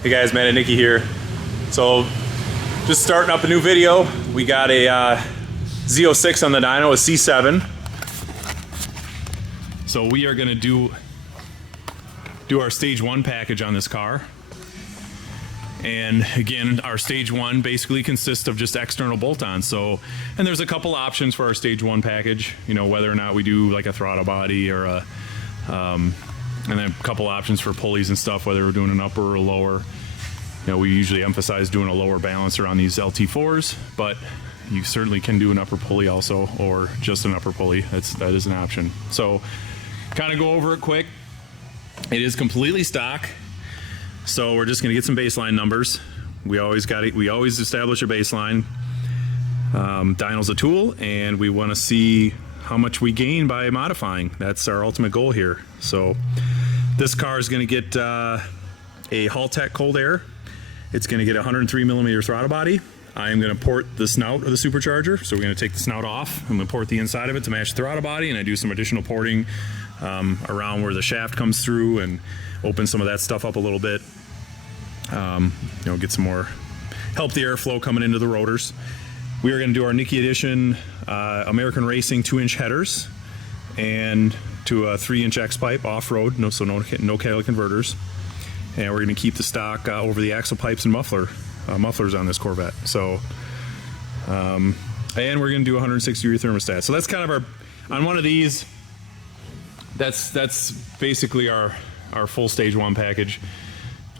Hey guys, Matt and Nikki here. So just starting up a new video. We got a Z06 on the dyno, a C7. So we are gonna do our stage 1 package on this car. And again, our stage 1 basically consists of just external bolt-ons. So, and there's a couple options for our stage 1 package, you know, whether or not we do like a throttle body or a and then a couple options for pulleys and stuff, whether we're doing an upper or a lower. You know, we usually emphasize doing a lower balancer on these LT4s, but you certainly can do an upper pulley also, or just an upper pulley. That is an option. So kind of go over it quick. It is completely stock. So we're just gonna get some baseline numbers. We always establish a baseline. Dyno's a tool, and we wanna see how much we gain by modifying. That's our ultimate goal here. So this car is gonna get a Halltech cold air. It's gonna get a 103 millimeter throttle body. I am gonna port the snout of the supercharger. So we're gonna take the snout off. I'm gonna port the inside of it to match the throttle body, and I do some additional porting around where the shaft comes through and open some of that stuff up a little bit. You know, get some more, help the airflow coming into the rotors. We are gonna do our Nikki Edition American Racing 2-inch headers and to a 3-inch X pipe off-road, no catalytic converters. And we're gonna keep the stock over the axle pipes and mufflers on this Corvette. So, and we're gonna do 160 degree thermostat. So that's kind of on one of these, that's basically our full stage 1 package.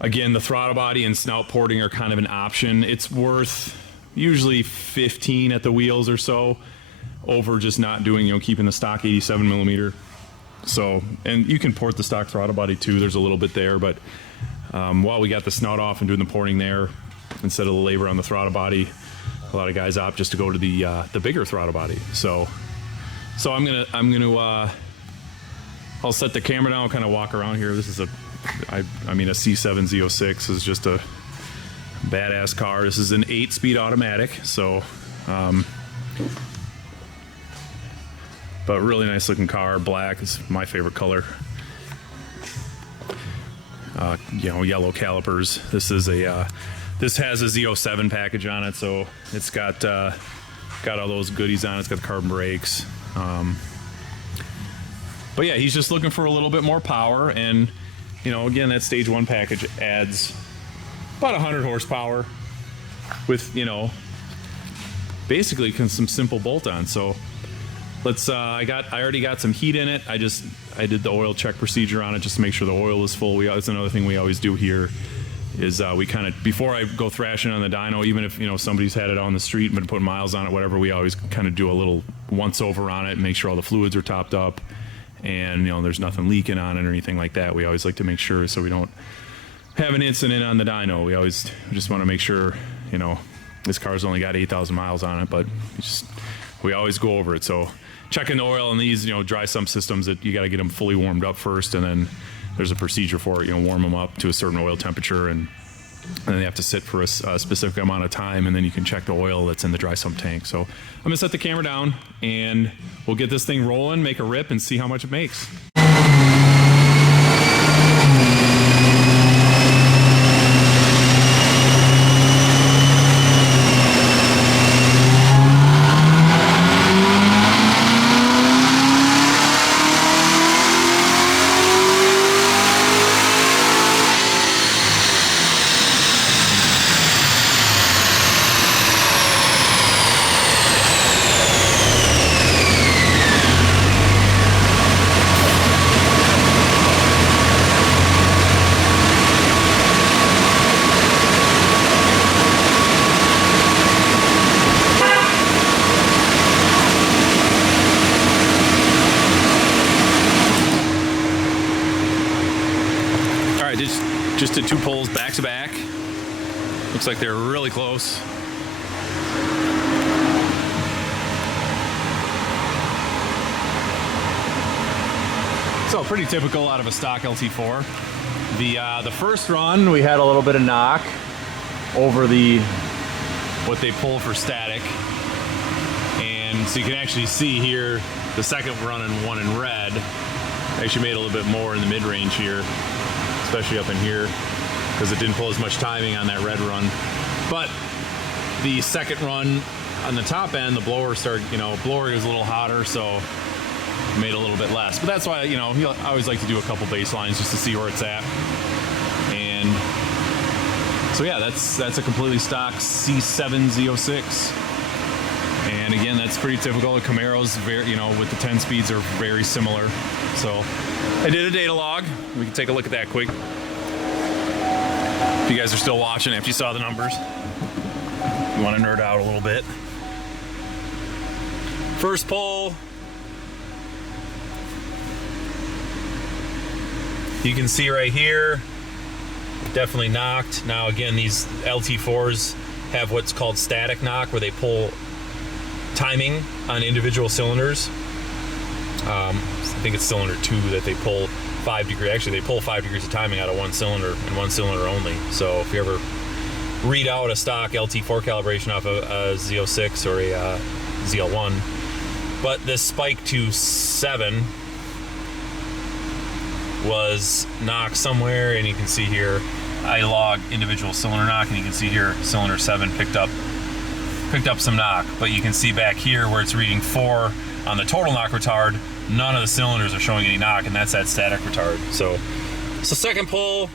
Again, the throttle body and snout porting are kind of an option. It's worth usually 15 at the wheels or so over just not doing, you know, keeping the stock 87 millimeter. So, and you can port the stock throttle body too. There's a little bit there, but while we got the snout off and doing the porting there, instead of the labor on the throttle body, a lot of guys opt just to go to the bigger throttle body. So I'll set the camera down, kind of walk around here. This is I mean, a C7 Z06 is just a badass car. This is an 8-speed automatic, so but really nice looking car. Black is my favorite color. You know, yellow calipers. This is this has a Z07 package on it, so it's got all those goodies on it. It's got the carbon brakes. But yeah, he's just looking for a little bit more power, and you know, again, that stage 1 package adds about 100 horsepower with, you know, basically some simple bolt-ons. So let's I already got some heat in it. I did the oil check procedure on it just to make sure the oil is full. That's another thing we always do here is we kind of, before I go thrashing on the dyno, even if, you know, somebody's had it on the street and been putting miles on it, whatever, we always kind of do a little once over on it and make sure all the fluids are topped up and, you know, there's nothing leaking on it or anything like that. We always like to make sure so we don't have an incident on the dyno. We always just want to make sure, you know, this car's only got 8,000 miles on it, but we always go over it. So checking the oil in these, you know, dry sump systems, that you got to get them fully warmed up first, and then there's a procedure for it. You know, warm them up to a certain oil temperature, and then they have to sit for a specific amount of time, and then you can check the oil that's in the dry sump tank. So I'm gonna set the camera down, and we'll get this thing rolling, make a rip, and see how much it makes. Just did 2 pulls back to back. Looks like they're really close. So pretty typical out of a stock LT4. The first run we had a little bit of knock over what they pull for static, and so you can actually see here the second run and one in red. I actually made a little bit more in the mid-range here, especially up in here. because it didn't pull as much timing on that red run. But the second run on the top end, the blower started, blower was a little hotter, so made a little bit less. But that's why, I always like to do a couple baselines just to see where it's at. And so yeah, that's a completely stock C7 Z06. And again, that's pretty typical. The Camaros, very, with the 10 speeds are very similar. So I did a data log. We can take a look at that quick. If you guys are still watching after you saw the numbers, you want to nerd out a little bit. First pull, you can see right here, definitely knocked. Now again, these LT4s have what's called static knock, where they pull timing on individual cylinders. I think it's cylinder 2 that they pull 5 degrees. Actually, they pull 5 degrees of timing out of one cylinder and one cylinder only. So if you ever read out a stock LT4 calibration off a Z06 or a ZL1, but this spike to 7 was knocked somewhere, and you can see here I log individual cylinder knock, and you can see here cylinder 7 picked up some knock. But you can see back here where it's reading 4 on the total knock retard, none of the cylinders are showing any knock, and that's that static retard. So second pull,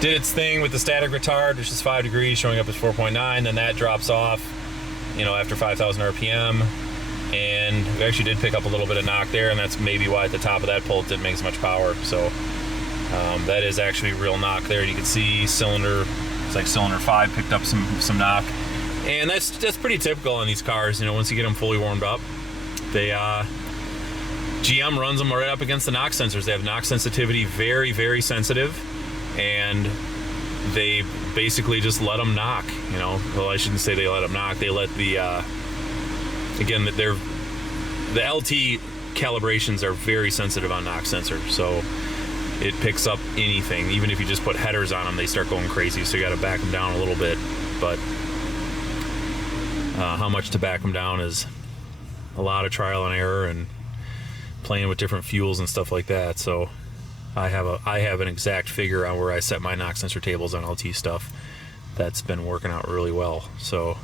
did its thing with the static retard, which is 5 degrees, showing up as 4.9. Then that drops off, after 5,000 RPM. And we actually did pick up a little bit of knock there, and that's maybe why at the top of that pull it didn't make as much power. So that is actually real knock there. You can see it's like cylinder 5 picked up some knock. And that's pretty typical on these cars, once you get them fully warmed up. They GM runs them right up against the knock sensors. They have knock sensitivity, very, very sensitive. And they basically just let them knock, Well, I shouldn't say they let them knock. They let the, again, the LT calibrations are very sensitive on knock sensor. So it picks up anything. Even if you just put headers on them, they start going crazy. So you got to back them down a little bit. But how much to back them down is a lot of trial and error and playing with different fuels and stuff like that. So I have an exact figure on where I set my knock sensor tables on LT stuff. That's been working out really well. So,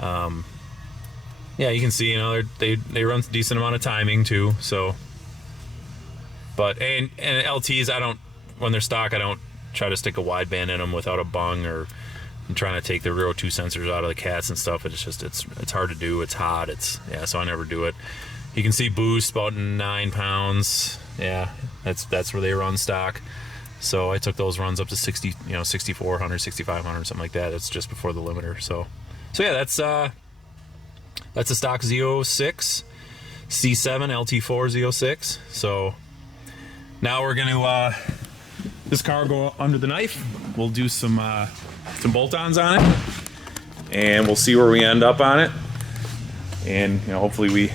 yeah, you can see, they run a decent amount of timing too. So, but and LTs, when they're stock, I don't try to stick a wideband in them without a bung, or I'm trying to take the Rear 2 sensors out of the cats and stuff. It's just it's hard to do. It's hot. So I never do it. You can see boost about 9 pounds. Yeah, that's where they run stock. So I took those runs up to 60, 6,400, 6,500, something like that. It's just before the limiter. So yeah, that's a stock Z06 C7 LT4 Z06. So now we're gonna this car will go under the knife. We'll do some bolt-ons on it, and we'll see where we end up on it. And hopefully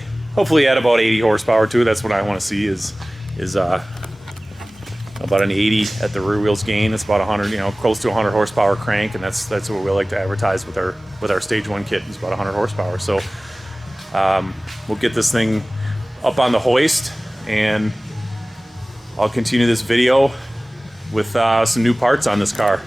add about 80 horsepower to it. That's what I want to see is about an 80 at the rear wheels gain. It's about 100, close to 100 horsepower crank, and that's what we like to advertise with our stage 1 kit. It's about 100 horsepower. So we'll get this thing up on the hoist, and I'll continue this video with some new parts on this car.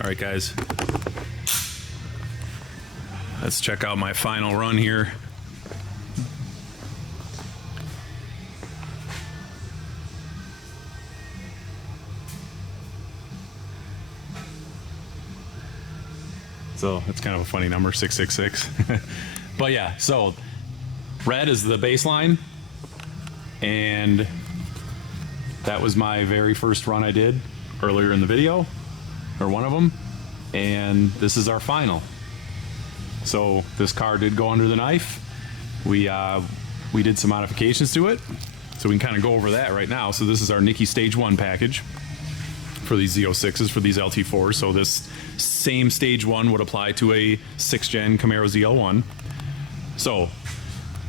All right, guys. Let's check out my final run here. So it's kind of a funny number, 666. But yeah, so red is the baseline, and that was my very first run I did earlier in the video, or one of them, and this is our final. So this car did go under the knife. We did some modifications to it, so we can kind of go over that right now. So this is our Nicky Stage 1 package for these Z06s, for these LT4s. So this same Stage 1 would apply to a 6th gen Camaro ZL1. So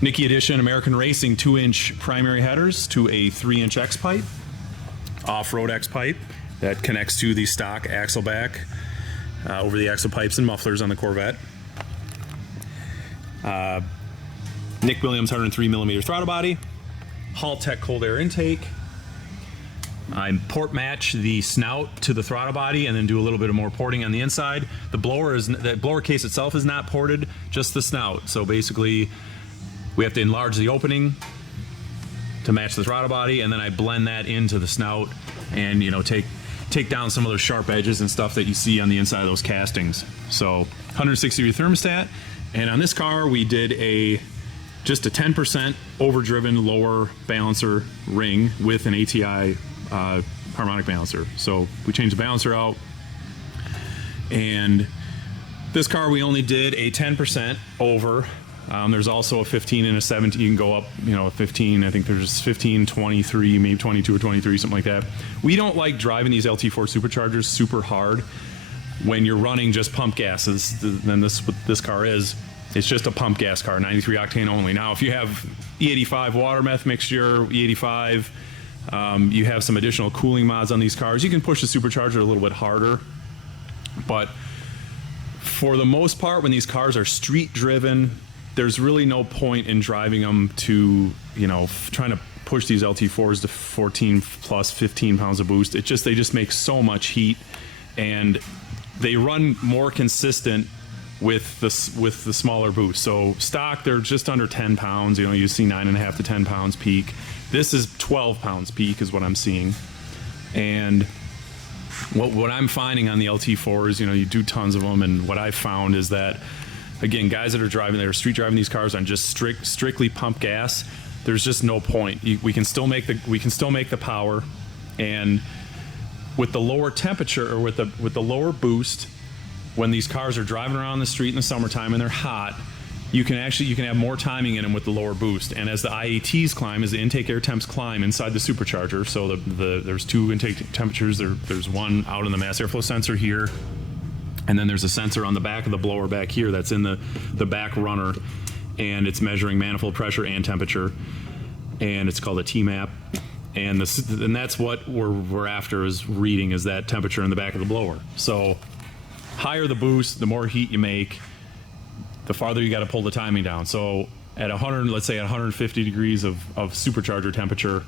Nicky Edition American Racing 2-inch primary headers to a 3-inch X pipe, off-road X pipe that connects to the stock axle back over the axle pipes and mufflers on the Corvette. Nick Williams 103mm throttle body, Halltech cold air intake. I port match the snout to the throttle body and then do a little bit of more porting on the inside. The blower case itself is not ported, just the snout. So basically we have to enlarge the opening to match the throttle body, and then I blend that into the snout and, you know, take down some of those sharp edges and stuff that you see on the inside of those castings. So 160 degree thermostat, and on this car we did just a 10% overdriven lower balancer ring with an ATI harmonic balancer. So we changed the balancer out, and this car we only did a 10% over. There's also a 15 and a 17. You can go up, you know, a 15. I think there's 15, 23, maybe 22 or 23, something like that. We don't like driving these LT4 superchargers super hard when you're running just pump gases. Then this car is. It's just a pump gas car, 93 octane only. Now, if you have E85 water meth mixture, E85, you have some additional cooling mods on these cars, you can push the supercharger a little bit harder. But for the most part, when these cars are street driven, there's really no point in driving them to, you know, trying to push these LT4s to 14 plus 15 pounds of boost. They just make so much heat, and they run more consistent with the smaller boost. So stock, they're just under 10 pounds. You know, you see 9.5 to 10 pounds peak. This is 12 pounds peak is what I'm seeing. And what I'm finding on the LT4s, you know, you do tons of them, and what I've found is that, again, guys that are street driving these cars on just strictly pump gas, there's just no point. We can still make the power, and with the lower temperature, or with the lower boost, when these cars are driving around the street in the summertime and they're hot, you can have more timing in them with the lower boost. And as the IATs climb, as the intake air temps climb inside the supercharger, so there's two intake temperatures. There's one out in the mass airflow sensor here, and then there's a sensor on the back of the blower back here that's in the back runner, and it's measuring manifold pressure and temperature, and it's called a T-map. And that's what we're after, is reading is that temperature in the back of the blower. So higher the boost, the more heat you make, the farther you got to pull the timing down. So at 100, let's say at 150 degrees of supercharger temperature,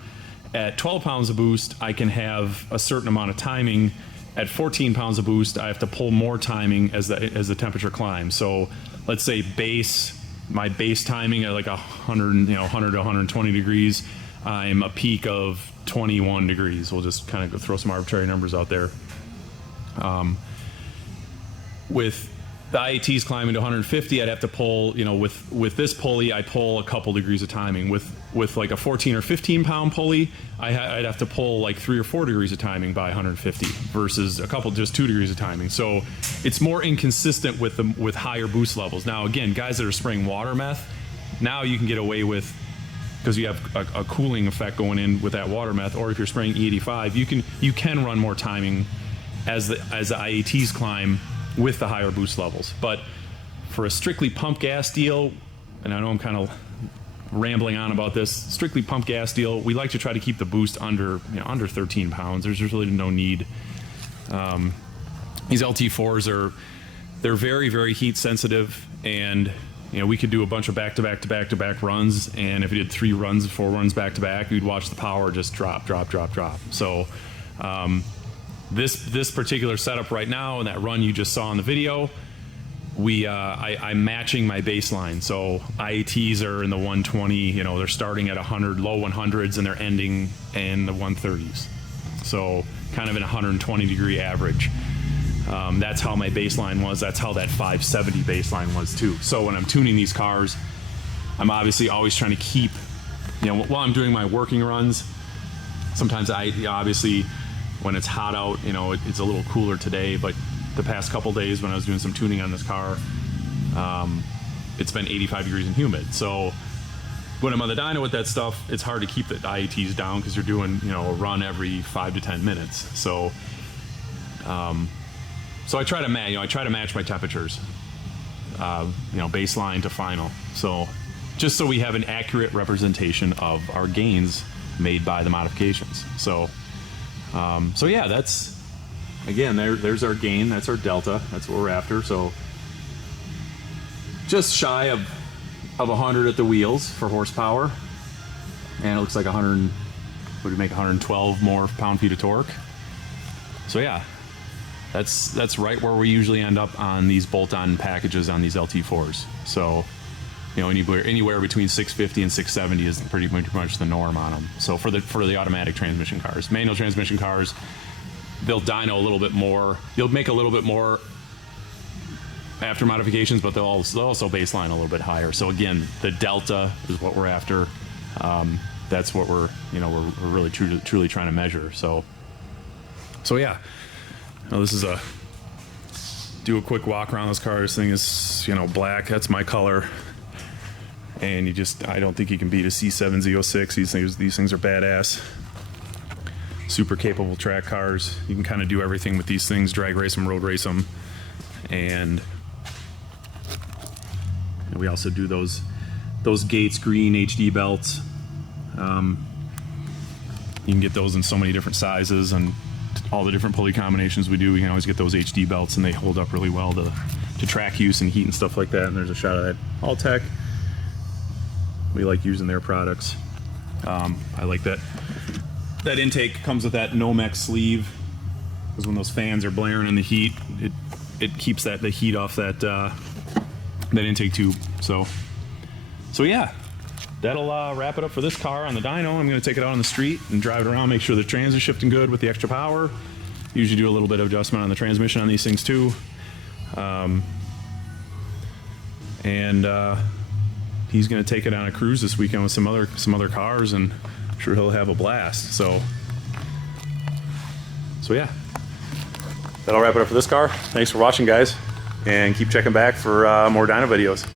at 12 pounds of boost, I can have a certain amount of timing. At 14 pounds of boost, I have to pull more timing as the temperature climbs. So let's say my base timing at like 100 to 120 degrees, I'm a peak of 21 degrees. We'll just kind of throw some arbitrary numbers out there. With the IATs climbing to 150, I'd have to pull, you know, with this pulley, I pull a couple degrees of timing. With like a 14 or 15 pound pulley, I'd have to pull like 3 or 4 degrees of timing by 150 versus just 2 degrees of timing. So it's more inconsistent with higher boost levels. Now, again, guys that are spraying water meth, now you can get away with, because you have a cooling effect going in with that water meth, or if you're spraying E85, you can run more timing as the IATs climb with the higher boost levels. But for a strictly pump gas deal, and I know I'm kind of rambling on about this, strictly pump gas deal, we like to try to keep the boost under 13 pounds. There's really no need. These LT4s they're very, very heat sensitive, and you know, we could do a bunch of back-to-back runs, and if we did 4 runs back-to-back, we'd watch the power just drop. So This particular setup right now and that run you just saw in the video, I'm matching my baseline. So IATs are in the 120, you know, they're starting at 100, low 100s, and they're ending in the 130s. So kind of an 120 degree average. That's how my baseline was. That's how that 570 baseline was too. So when I'm tuning these cars, I'm obviously always trying to keep, you know, while I'm doing my working runs, sometimes obviously when it's hot out, you know, it's a little cooler today, but the past couple days when I was doing some tuning on this car, it's been 85 degrees and humid. So when I'm on the dyno with that stuff, it's hard to keep the IATs down because you're doing, you know, a run every 5 to 10 minutes. So, so I try to match my temperatures, you know, baseline to final. So just so we have an accurate representation of our gains made by the modifications. So, so yeah, that's, again, there's our gain, that's our delta, that's what we're after. So just shy of 100 at the wheels for horsepower, and it looks like 100, would make 112 more pound-feet of torque. So yeah, that's right where we usually end up on these bolt-on packages on these LT4s. So, you know, anywhere between 650 and 670 is pretty much the norm on them. So for the automatic transmission cars, manual transmission cars, they'll dyno a little bit more. You'll make a little bit more after modifications, but they'll also baseline a little bit higher. So again, the delta is what we're after. That's what we're really truly trying to measure. So yeah. Now this is do a quick walk around this car. This thing is, you know, black. That's my color. And I don't think you can beat a C7 Z06. These things are badass. Super capable track cars. You can kind of do everything with these things, drag race them, road race them. And we also do those Gates green HD belts. You can get those in so many different sizes, and all the different pulley combinations we do, we can always get those HD belts, and they hold up really well to track use and heat and stuff like that. And there's a shot of that Halltech. We like using their products. I like that intake comes with that Nomex sleeve, because when those fans are blaring in the heat, it keeps the heat off that intake tube. So yeah, that'll wrap it up for this car on the dyno. I'm going to take it out on the street and drive it around, make sure the trans is shifting good with the extra power. Usually do a little bit of adjustment on the transmission on these things too. He's going to take it on a cruise this weekend with some other cars, and I'm sure he'll have a blast. So yeah, that'll wrap it up for this car. Thanks for watching, guys, and keep checking back for more dyno videos.